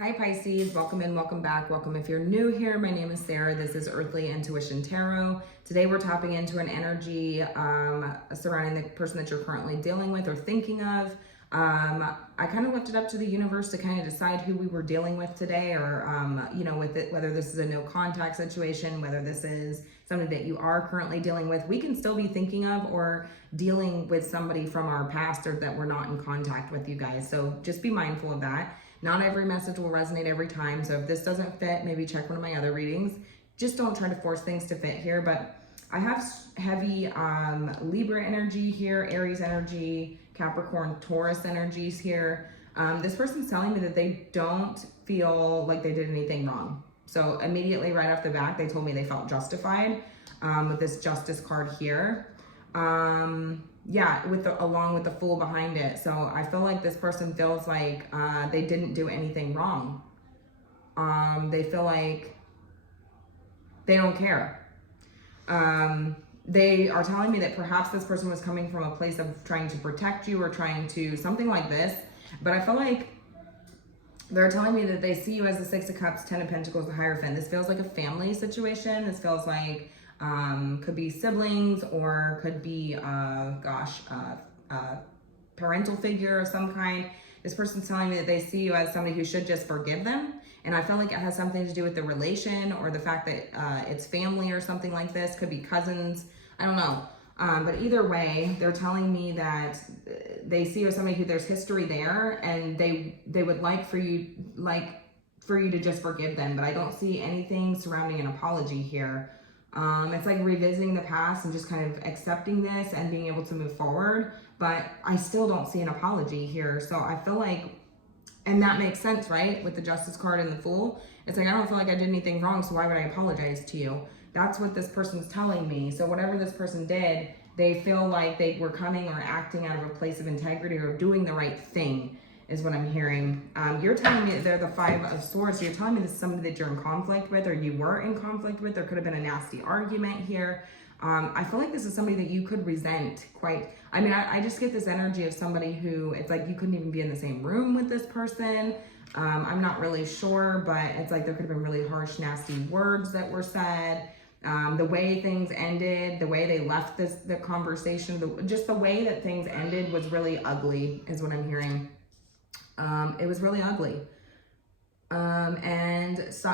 Hi Pisces, welcome in, welcome back, welcome if you're new here. My name is Sarah. This is Earthly Intuition Tarot. Today we're tapping into an energy surrounding the person that you're currently dealing with or thinking of. I kind of left it up to the universe to kind of decide who we were dealing with today, or with it, whether this is a no contact situation, whether this is something that you are currently dealing with. We can still be thinking of or dealing with somebody from our past or that we're not in contact with, you guys. So just be mindful of that. Not every message will resonate every time. So if this doesn't fit, maybe check one of my other readings. Just don't try to force things to fit here. But I have heavy Libra energy here, Aries energy, Capricorn, Taurus energies here. This person's telling me that they don't feel like they did anything wrong. So immediately right off the bat, they told me they felt justified with this Justice card here. Yeah, along with the Fool behind it. So I feel like this person feels like they didn't do anything wrong. They feel like they don't care. They are telling me that perhaps this person was coming from a place of trying to protect you or trying to something like this. But I feel like they're telling me that they see you as the Six of Cups, Ten of Pentacles, the Hierophant. This feels like a family situation. This feels like could be siblings or could be, parental figure of some kind. This person's telling me that they see you as somebody who should just forgive them. And I feel like it has something to do with the relation or the fact that it's family or something like this. Could be cousins. I don't know. But either way, they're telling me that they see you as somebody who there's history there, and they would like for you to just forgive them. But I don't see anything surrounding an apology here. It's like revisiting the past and just kind of accepting this and being able to move forward. But I still don't see an apology here. So I feel like, and that makes sense, right? With the Justice card and the Fool. It's like, I don't feel like I did anything wrong, so why would I apologize to you? That's what this person's telling me. So whatever this person did, they feel like they were coming or acting out of a place of integrity or doing the right thing, is what I'm hearing. You're telling me that they're the Five of Swords. So you're telling me this is somebody that you're in conflict with or you were in conflict with. There could have been a nasty argument here. I feel like this is somebody that you could resent quite. I mean, I just get this energy of somebody who, it's like you couldn't even be in the same room with this person. I'm not really sure, but it's like there could have been really harsh, nasty words that were said. The way things ended, the way they left the conversation, just the way that things ended was really ugly, is what I'm hearing. It was really ugly. And so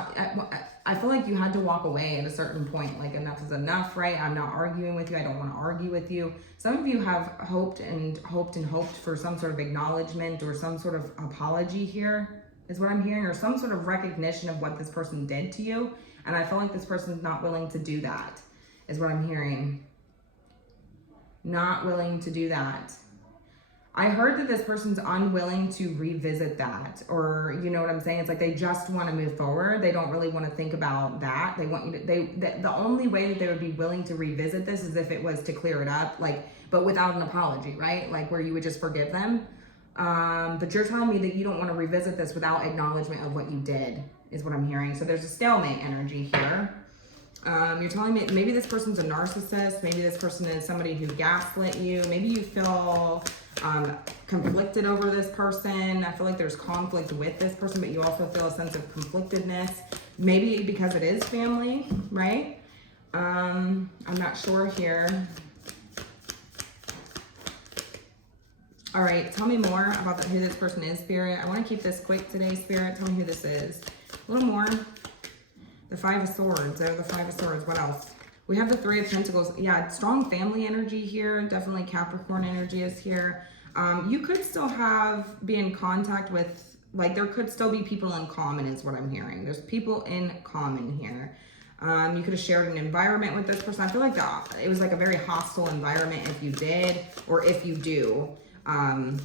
I feel like you had to walk away at a certain point, like enough is enough, right? I'm not arguing with you. I don't want to argue with you. Some of you have hoped for some sort of acknowledgement or some sort of apology here, is what I'm hearing, or some sort of recognition of what this person did to you. And I feel like this person's not willing to do that, is what I'm hearing. Not willing to do that. I heard that this person's unwilling to revisit that, or you know what I'm saying? It's like they just want to move forward. They don't really want to think about that. They want you to, the only way that they would be willing to revisit this is if it was to clear it up, like, but without an apology, right? Like where you would just forgive them. But you're telling me that you don't want to revisit this without acknowledgement of what you did, is what I'm hearing. So there's a stalemate energy here. You're telling me maybe this person's a narcissist. Maybe this person is somebody who gaslit you. Maybe you feel conflicted over this person. I feel like there's conflict with this person, but you also feel a sense of conflictedness. Maybe because it is family, right? I'm not sure here. All right, tell me more about who this person is, Spirit. I want to keep this quick today, Spirit. Tell me who this is. A little more. The Five of Swords. They're the Five of Swords. What else? We have the Three of Pentacles. Yeah, strong family energy here. Definitely Capricorn energy is here. You could still be in contact with, like, there could still be people in common, is what I'm hearing. There's people in common here. You could have shared an environment with this person. I feel like it was like a very hostile environment if you did, or if you do. I'm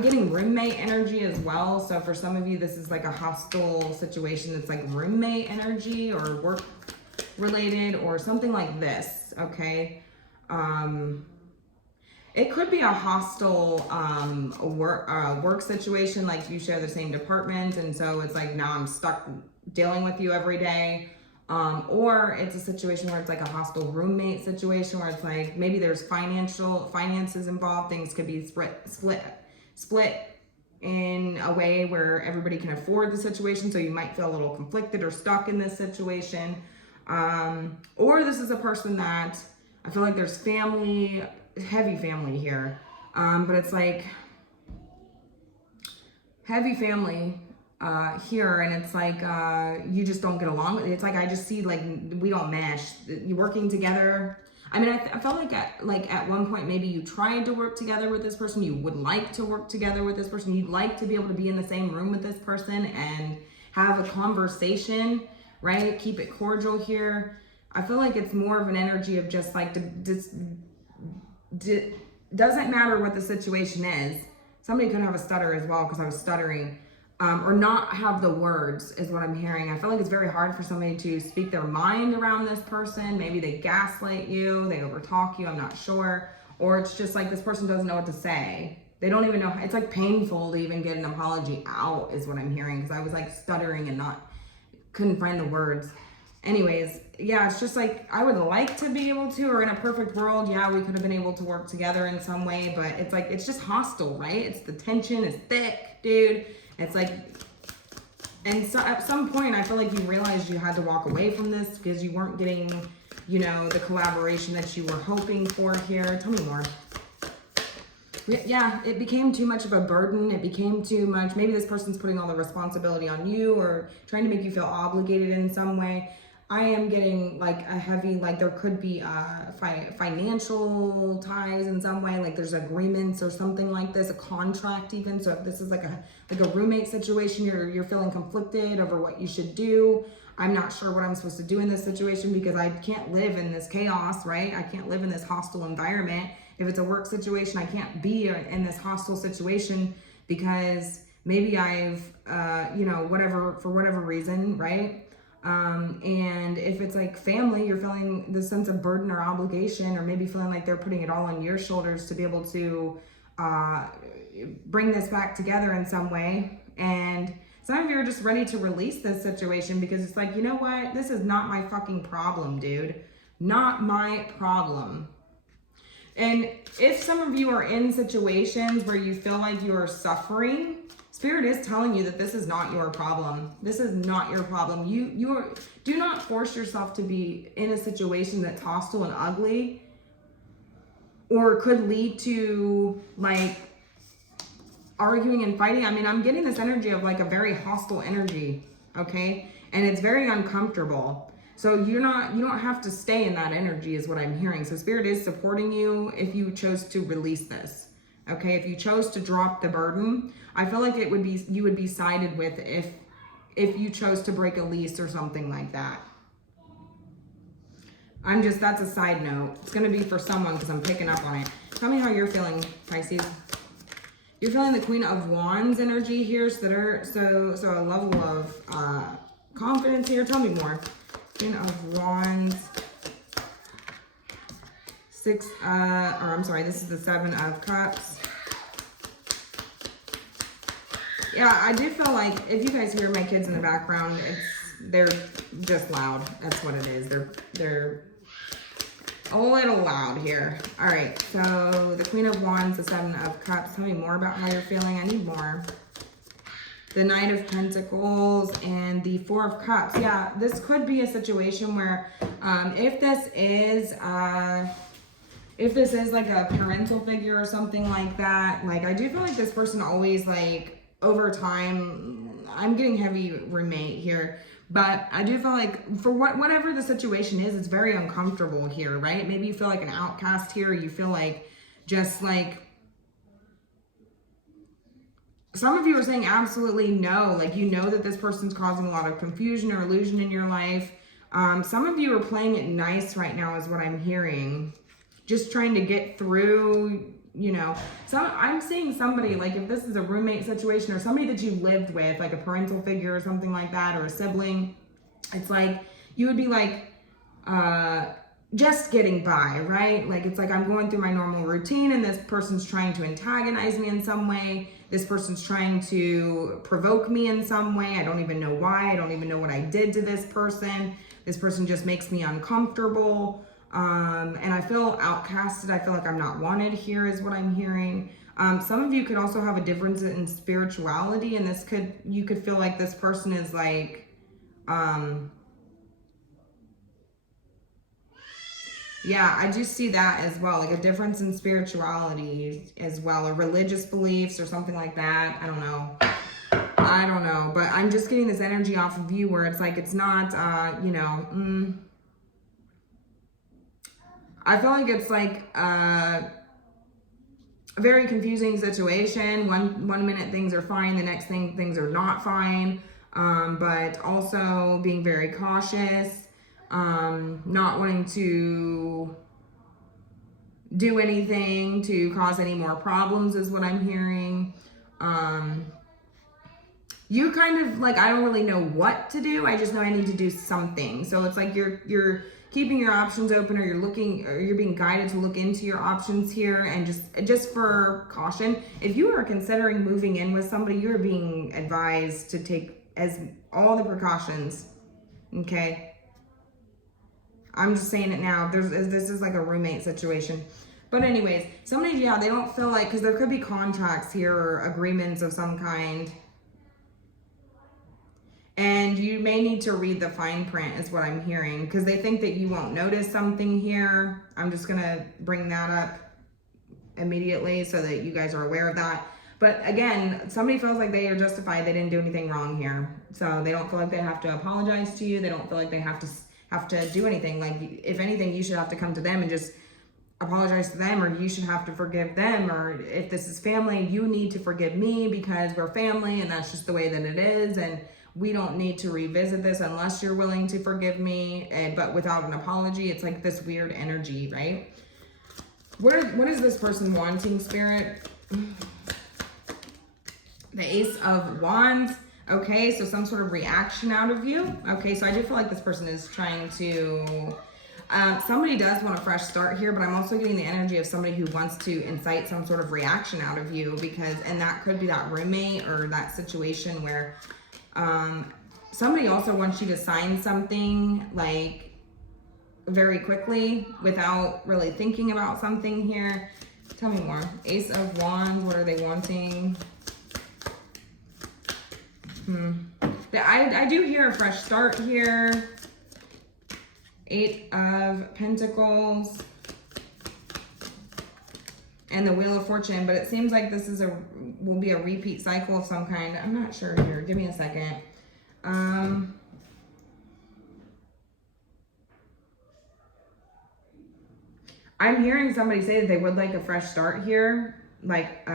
getting roommate energy as well. So for some of you, this is like a hostile situation that's like roommate energy or work related or something like this, okay? It could be a hostile work situation, like you share the same department, and so it's like now I'm stuck dealing with you every day. Or it's a situation where it's like a hostile roommate situation where it's like maybe there's finances involved. Things could be split in a way where everybody can afford the situation. So you might feel a little conflicted or stuck in this situation. Or this is a person that I feel like there's family, heavy family here. But it's like heavy family here, and it's like you just don't get along with it. It's like I just see like we don't mesh. You working together. I mean, I felt like at one point maybe you tried to work together with this person. You would like to work together with this person. You'd like to be able to be in the same room with this person and have a conversation, right? Keep it cordial here. I feel like it's more of an energy of just like doesn't matter what the situation is. Somebody could have a stutter as well because I was stuttering. Or not have the words is what I'm hearing. I feel like it's very hard for somebody to speak their mind around this person. Maybe they gaslight you, they overtalk you, I'm not sure. Or it's just like this person doesn't know what to say. They don't even know. It's like painful to even get an apology out is what I'm hearing, because I was like stuttering and couldn't find the words. Anyways, yeah, it's just like I would like to be able to, or in a perfect world, yeah, we could have been able to work together in some way, but it's like, it's just hostile, right? It's the tension is thick, dude. It's like, and so at some point, I feel like you realized you had to walk away from this because you weren't getting, you know, the collaboration that you were hoping for here. Tell me more. Yeah, it became too much of a burden. It became too much. Maybe this person's putting all the responsibility on you or trying to make you feel obligated in some way. I am getting like a heavy, like there could be financial ties in some way, like there's agreements or something like this, a contract even. So if this is like a roommate situation, you're feeling conflicted over what you should do. I'm not sure what I'm supposed to do in this situation because I can't live in this chaos, right? I can't live in this hostile environment. If it's a work situation, I can't be in this hostile situation because maybe I've, you know, whatever, for whatever reason, right? And if it's like family, you're feeling the sense of burden or obligation, or maybe feeling like they're putting it all on your shoulders to be able to bring this back together in some way. And some of you are just ready to release this situation because it's like, you know what? This is not my fucking problem, dude. Not my problem. And if some of you are in situations where you feel like you are suffering, Spirit is telling you that this is not your problem. This is not your problem. Do not force yourself to be in a situation that's hostile and ugly, or could lead to like arguing and fighting. I mean, I'm getting this energy of like a very hostile energy, okay? And it's very uncomfortable. So you don't have to stay in that energy is what I'm hearing. So Spirit is supporting you if you chose to release this. Okay, if you chose to drop the burden, I feel like you would be sided with if you chose to break a lease or something like that. That's a side note. It's gonna be for someone because I'm picking up on it. Tell me how you're feeling, Pisces. You're feeling the Queen of Wands energy here, so a level of confidence here. Tell me more. Queen of Wands. This is the Seven of Cups. Yeah, I do feel like if you guys hear my kids in the background, they're just loud. That's what it is. They're a little loud here. All right, so the Queen of Wands, the Seven of Cups. Tell me more about how you're feeling. I need more. The Knight of Pentacles and the Four of Cups. Yeah, this could be a situation where if this is like a parental figure or something like that, like I do feel like this person always like over time, I'm getting heavy roommate here, but I do feel like for whatever the situation is, it's very uncomfortable here, right? Maybe you feel like an outcast here. You feel like just like, some of you are saying absolutely no, like you know that this person's causing a lot of confusion or illusion in your life. Some of you are playing it nice right now is what I'm hearing. Just trying to get through, you know. So I'm seeing somebody, like if this is a roommate situation or somebody that you lived with, like a parental figure or something like that, or a sibling, it's like you would be like just getting by, right? Like it's like I'm going through my normal routine and this person's trying to antagonize me in some way. This person's trying to provoke me in some way. I don't even know why. I don't even know what I did to this person. This person just makes me uncomfortable. And I feel outcasted. I feel like I'm not wanted here is what I'm hearing. Some of you could also have a difference in spirituality, and you could feel like this person is like, yeah, I do see that as well, like a difference in spirituality as well, or religious beliefs or something like that. I don't know. I don't know, but I'm just getting this energy off of you where it's like, it's not, I feel like it's like a very confusing situation. One minute things are fine, the next things are not fine, but also being very cautious, not wanting to do anything to cause any more problems is what I'm hearing. You kind of like, I don't really know what to do. I just know I need to do something. So it's like you're keeping your options open, or you're being guided to look into your options here. And just for caution, if you are considering moving in with somebody, you're being advised to take all the precautions. Okay. I'm just saying it now. This is like a roommate situation. But anyways, somebody, yeah, they don't feel like, because there could be contracts here or agreements of some kind. And you may need to read the fine print is what I'm hearing, because they think that you won't notice something here. I'm just going to bring that up immediately so that you guys are aware of that. But again, somebody feels like they are justified. They didn't do anything wrong here. So they don't feel like they have to apologize to you. They don't feel like they have to do anything. Like, if anything, you should have to come to them and just apologize to them, or you should have to forgive them. Or if this is family, you need to forgive me because we're family and that's just the way that it is. And we don't need to revisit this unless you're willing to forgive me, but without an apology. It's like this weird energy, right? What is this person wanting, Spirit? The Ace of Wands. Okay, so some sort of reaction out of you. Okay, so I do feel like this person is trying to... somebody does want a fresh start here, but I'm also getting the energy of somebody who wants to incite some sort of reaction out of you, and that could be that roommate or that situation where somebody also wants you to sign something like very quickly without really thinking about something here. Tell me more. Ace of Wands, what are they wanting? I do hear a fresh start here. Eight of Pentacles and the Wheel of Fortune, but it seems like this will be a repeat cycle of some kind. I'm not sure here. Give me a second. I'm hearing somebody say that they would like a fresh start here. Like,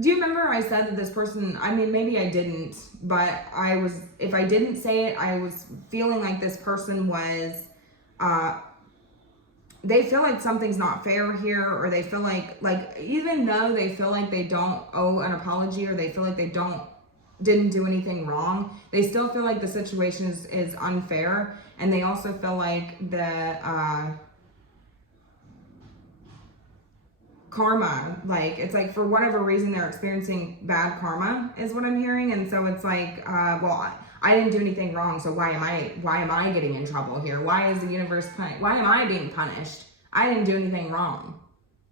do you remember I said that this person, I mean, maybe I didn't, but if I didn't say it, I was feeling like this person was, they feel like something's not fair here, or they feel like even though they feel like they don't owe an apology, or they feel like they didn't do anything wrong, they still feel like the situation is unfair. And they also feel like the, karma, like it's like for whatever reason they're experiencing bad karma is what I'm hearing. And so it's like, well, I didn't do anything wrong, so why am I getting in trouble here? Why is the universe why am I being punished? I didn't do anything wrong.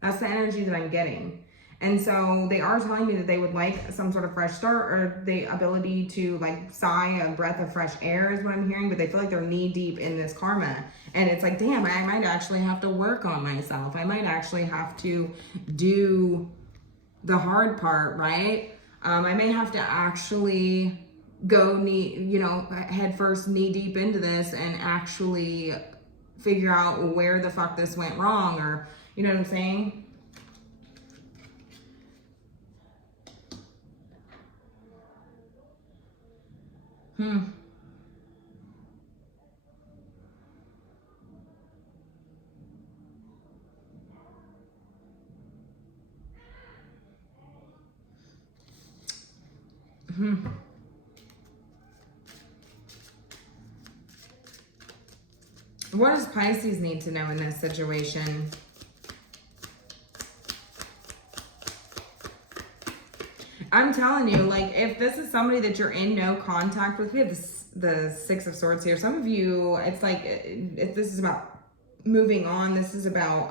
That's the energy that I'm getting. And so they are telling me that they would like some sort of fresh start, or the ability to like sigh a breath of fresh air is what I'm hearing, but they feel like they're knee deep in this karma. And it's like, damn, I might actually have to work on myself. I might actually have to do the hard part, right? I may have to actually go head first, knee deep into this and actually figure out where the fuck this went wrong, or, you know what I'm saying? What does Pisces need to know in this situation? I'm telling you, like, if this is somebody that you're in no contact with, we have the Six of Swords here. Some of you, it's like, if this is about moving on, this is about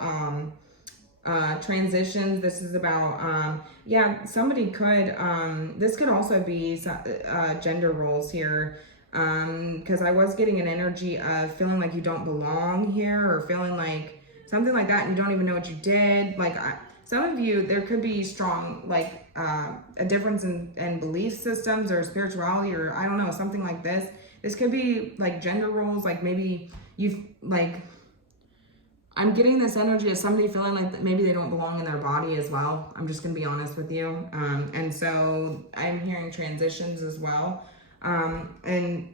transitions, this is about yeah, somebody could this could also be gender roles here, because I was getting an energy of feeling like you don't belong here, or feeling like something like that, and you don't even know what you did. Like some of you, there could be strong, like a difference in belief systems or spirituality, or I don't know, something like this. This could be like gender roles, like maybe you've like, I'm getting this energy of somebody feeling like maybe they don't belong in their body as well. I'm just going to be honest with you. And so I'm hearing transitions as well. And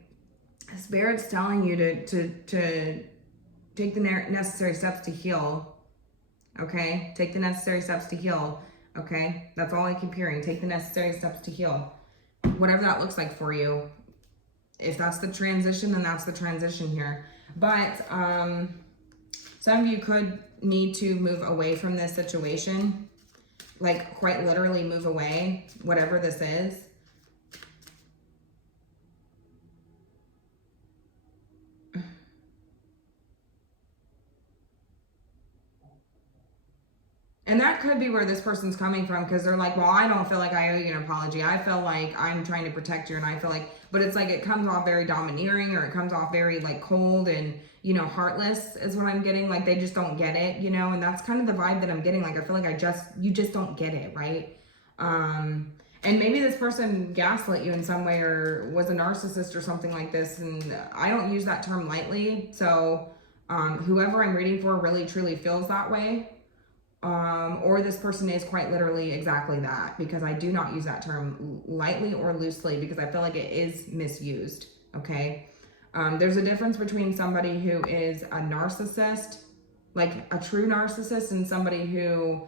Spirit's telling you to take the necessary steps to heal. Okay? Take the necessary steps to heal. Okay? That's all I keep hearing. Take the necessary steps to heal. Whatever that looks like for you. If that's the transition, then that's the transition here. But, some of you could need to move away from this situation, like quite literally move away, whatever this is. And that could be where this person's coming from, because they're like, well, I don't feel like I owe you an apology. I feel like I'm trying to protect you, and I feel like, but it's like it comes off very domineering, or it comes off very like cold and, you know, heartless is what I'm getting. Like they just don't get it, you know, and that's kind of the vibe that I'm getting. Like I feel like you just don't get it, right? And maybe this person gaslit you in some way, or was a narcissist or something like this. And I don't use that term lightly. So whoever I'm reading for really truly feels that way. Or this person is quite literally exactly that, because I do not use that term lightly or loosely, because I feel like it is misused. Okay. There's a difference between somebody who is a narcissist, like a true narcissist, and somebody who,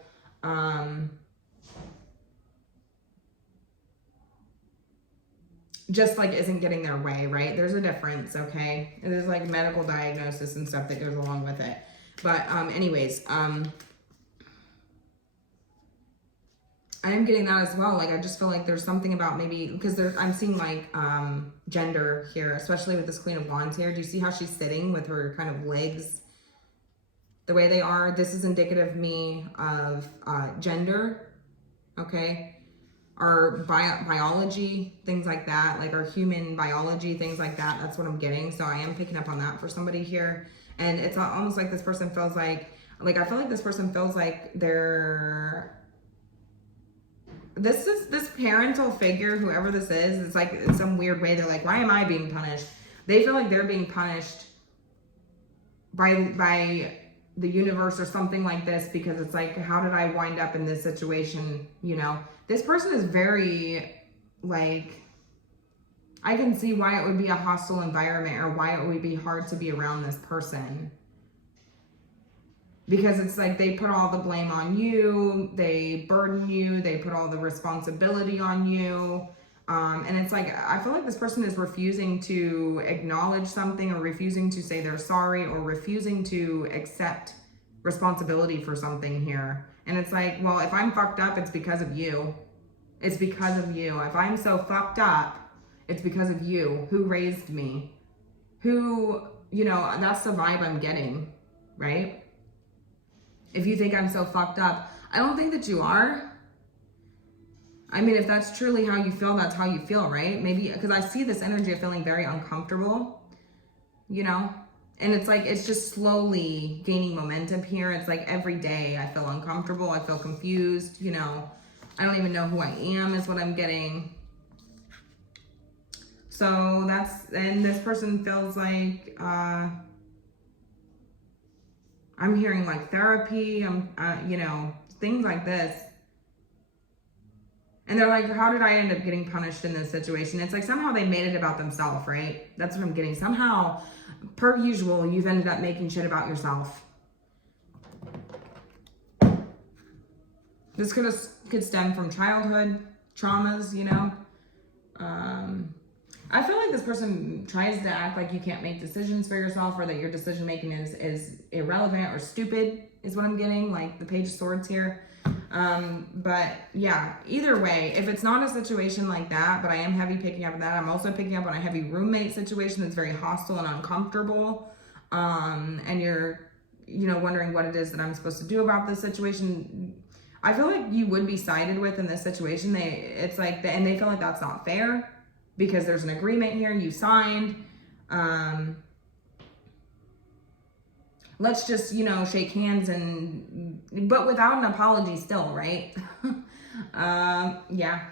just like isn't getting their way, right? There's a difference. Okay. There's like medical diagnosis and stuff that goes along with it. But, anyways, I am getting that as well. Like, I just feel like there's something about maybe, because I'm seeing like gender here, especially with this Queen of Wands here. Do you see how she's sitting with her kind of legs the way they are? This is indicative me of gender, okay? Our biology, things like that, like our human biology, things like that. That's what I'm getting. So I am picking up on that for somebody here. And it's almost like this person feels like I feel like this person feels like they're, this parental figure, whoever this is, it's like in some weird way, they're like, why am I being punished? They feel like they're being punished by the universe or something like this, because it's like, how did I wind up in this situation? You know, this person is very like, I can see why it would be a hostile environment, or why it would be hard to be around this person. Because it's like they put all the blame on you, they burden you, they put all the responsibility on you. And it's like, I feel like this person is refusing to acknowledge something, or refusing to say they're sorry, or refusing to accept responsibility for something here. And it's like, well, if I'm fucked up, it's because of you. It's because of you. If I'm so fucked up, it's because of you. Who raised me? Who, you know, that's the vibe I'm getting, right? If you think I'm so fucked up, I don't think that you are. I mean, if that's truly how you feel, that's how you feel, right? Maybe, because I see this energy of feeling very uncomfortable, you know? And it's like, it's just slowly gaining momentum here. It's like every day I feel uncomfortable. I feel confused, you know? I don't even know who I am is what I'm getting. So and this person feels like, I'm hearing like therapy, you know, things like this. And they're like, how did I end up getting punished in this situation? It's like somehow they made it about themselves, right? That's what I'm getting. Somehow, per usual, you've ended up making shit about yourself. This could stem from childhood traumas, you know. I feel like this person tries to act like you can't make decisions for yourself, or that your decision making is irrelevant or stupid, is what I'm getting, like the Page of Swords here. But yeah, either way, if it's not a situation like that, but I am heavy picking up on that, I'm also picking up on a heavy roommate situation that's very hostile and uncomfortable. And you're, wondering what it is that I'm supposed to do about this situation. I feel like you would be sided with in this situation. And they feel like that's not fair because there's an agreement here, you signed. Let's just, shake hands but without an apology still, right? Yeah.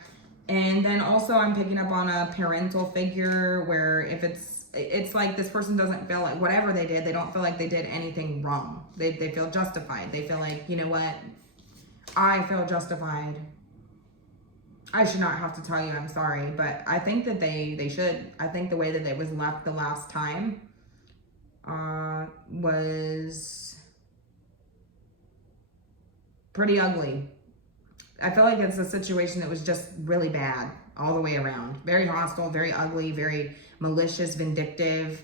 And then also I'm picking up on a parental figure where if it's like this person doesn't feel like whatever they did, they don't feel like they did anything wrong. They feel justified. They feel like, you know what? I feel justified. I should not have to tell you I'm sorry, but I think that they should. I think the way that it was left the last time was pretty ugly. I feel like it's a situation that was just really bad all the way around. Very hostile, very ugly, very malicious, vindictive,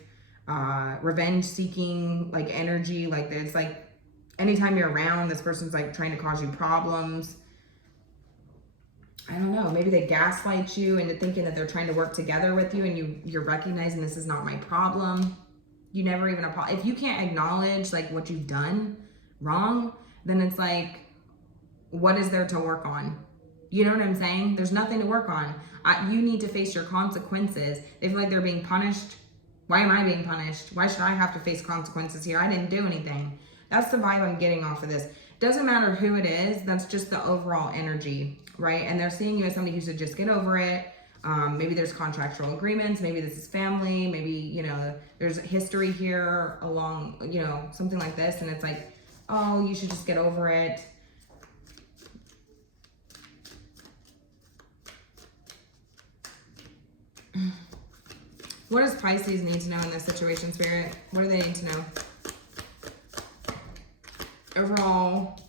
revenge-seeking, like, energy. Like, it's like anytime you're around, this person's like trying to cause you problems. I don't know, maybe they gaslight you into thinking that they're trying to work together with you, and you're recognizing this is not my problem. You never even apologize. If you can't acknowledge like what you've done wrong, then it's like, what is there to work on? You know what I'm saying? There's nothing to work on. You need to face your consequences. They feel like they're being punished. Why am I being punished? Why should I have to face consequences here? I didn't do anything. That's the vibe I'm getting off of this. Doesn't matter who it is. That's just the overall energy, right? And they're seeing you as somebody who should just get over it. Maybe there's contractual agreements. Maybe this is family. Maybe, there's history here along, something like this. And it's like, oh, you should just get over it. What does Pisces need to know in this situation, Spirit? What do they need to know? Overall,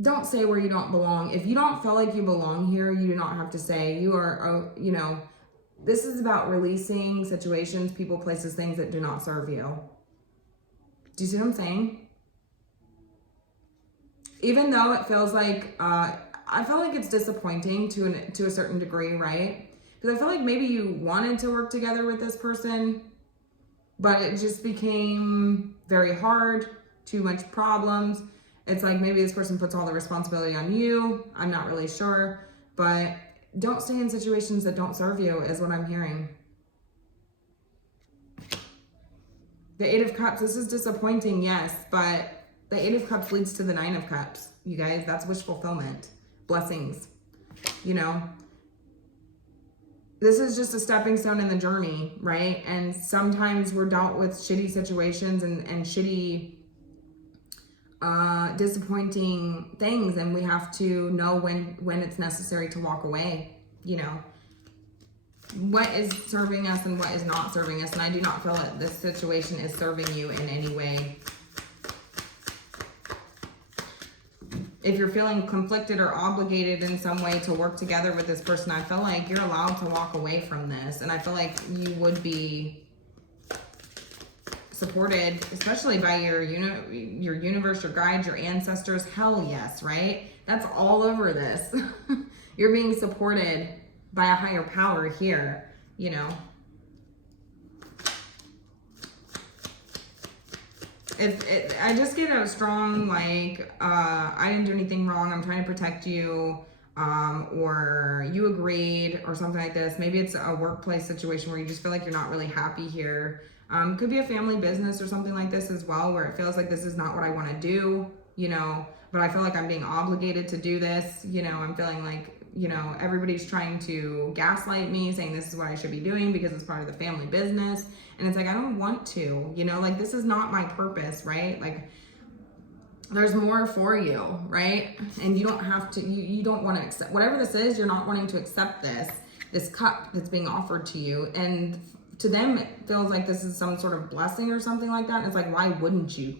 don't say where you don't belong. If you don't feel like you belong here, you do not have to say. You are, this is about releasing situations, people, places, things that do not serve you. Do you see what I'm saying? Even though it feels like, I feel like it's disappointing to a certain degree, right? Because I feel like maybe you wanted to work together with this person, but it just became very hard, too much problems. It's like maybe this person puts all the responsibility on you. I'm not really sure, but don't stay in situations that don't serve you is what I'm hearing. The Eight of Cups, this is disappointing, yes, but the Eight of Cups leads to the Nine of Cups. You guys, that's wish fulfillment, blessings, This is just a stepping stone in the journey, right? And sometimes we're dealt with shitty situations and shitty, disappointing things, and we have to know when it's necessary to walk away, What is serving us and what is not serving us. And I do not feel that this situation is serving you in any way. If you're feeling conflicted or obligated in some way to work together with this person, I feel like you're allowed to walk away from this. And I feel like you would be supported, especially by your universe, your guides, your ancestors. Hell yes, right? That's all over this. You're being supported by a higher power here, I just get a strong, I didn't do anything wrong, I'm trying to protect you, or you agreed, or something like this. Maybe it's a workplace situation where you just feel like you're not really happy here. Could be a family business or something like this as well, where it feels like this is not what I want to do, but I feel like I'm being obligated to do this. I'm feeling like, everybody's trying to gaslight me, saying this is what I should be doing because it's part of the family business. And it's like, I don't want to, this is not my purpose, right? Like, there's more for you, right? And you don't have to, you don't want to accept, whatever this is, you're not wanting to accept this cup that's being offered to you. And to them, it feels like this is some sort of blessing or something like that. And it's like, why wouldn't you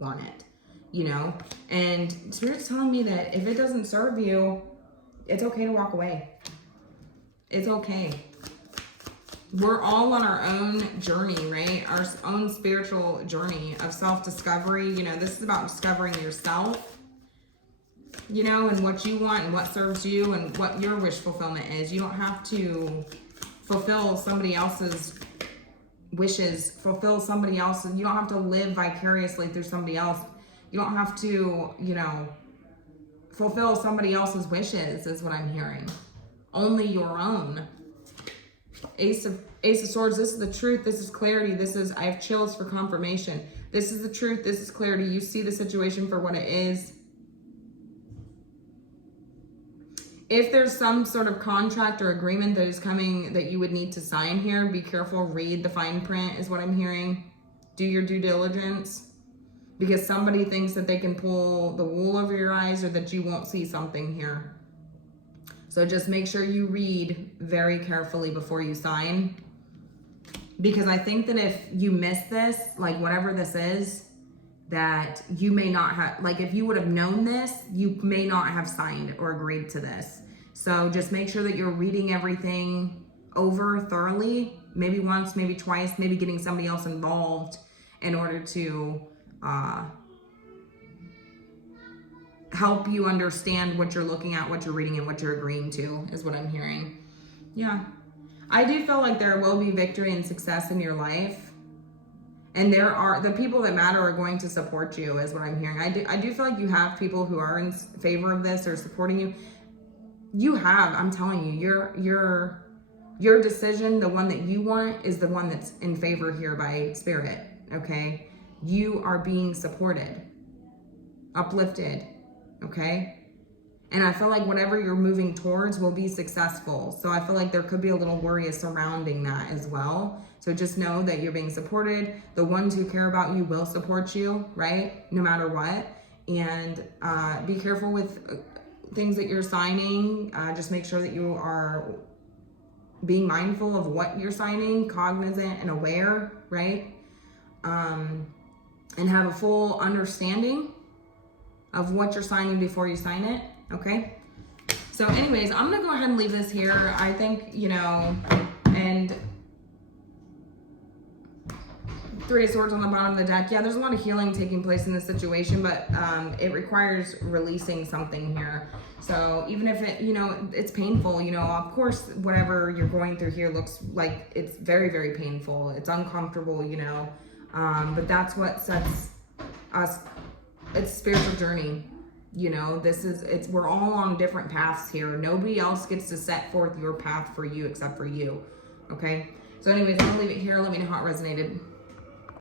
want it? And Spirit's telling me that if it doesn't serve you, it's okay to walk away. It's okay. We're all on our own journey, right? Our own spiritual journey of self-discovery. This is about discovering yourself. you know, and what you want and what serves you and what your wish fulfillment is. You don't have to fulfill somebody else's wishes, fulfill somebody else's. You don't have to live vicariously through somebody else. You don't have to, you know, fulfill somebody else's wishes is what I'm hearing. Only your own. Ace of Swords, this is the truth. This is clarity. This is, I have chills for confirmation. This is the truth. This is clarity. You see the situation for what it is. If there's some sort of contract or agreement that is coming that you would need to sign here, be careful, read the fine print is what I'm hearing. Do your due diligence, because somebody thinks that they can pull the wool over your eyes or that you won't see something here. So just make sure you read very carefully before you sign, because I think that if you miss this, like whatever this is, that you may not have, like if you would have known this, you may not have signed or agreed to this. So just make sure that you're reading everything over thoroughly, maybe once, maybe twice, maybe getting somebody else involved in order to help you understand what you're looking at, what you're reading, and what you're agreeing to is what I'm hearing. Yeah. I do feel like there will be victory and success in your life. And there are, the people that matter are going to support you is what I'm hearing. I do feel like you have people who are in favor of this or supporting you. You have, I'm telling you, your decision, the one that you want, is the one that's in favor here by Spirit, okay? You are being supported, uplifted, okay? And I feel like whatever you're moving towards will be successful. So I feel like there could be a little worry surrounding that as well. So just know that you're being supported. The ones who care about you will support you, right? No matter what. And be careful with things that you're signing. Just make sure that you are being mindful of what you're signing, cognizant and aware, right? And have a full understanding of what you're signing before you sign it. Okay, so anyways, I'm gonna go ahead and leave this here. I think, you know, and Three of Swords on the bottom of the deck. Yeah, there's a lot of healing taking place in this situation, but it requires releasing something here. So even if it, you know, it's painful, you know, of course, whatever you're going through here looks like it's very, very painful. It's uncomfortable, you know, but that's what sets us, it's spiritual journey. You know, we're all on different paths here. Nobody else gets to set forth your path for you except for you. Okay. So anyways, I'm gonna leave it here. Let me know how it resonated.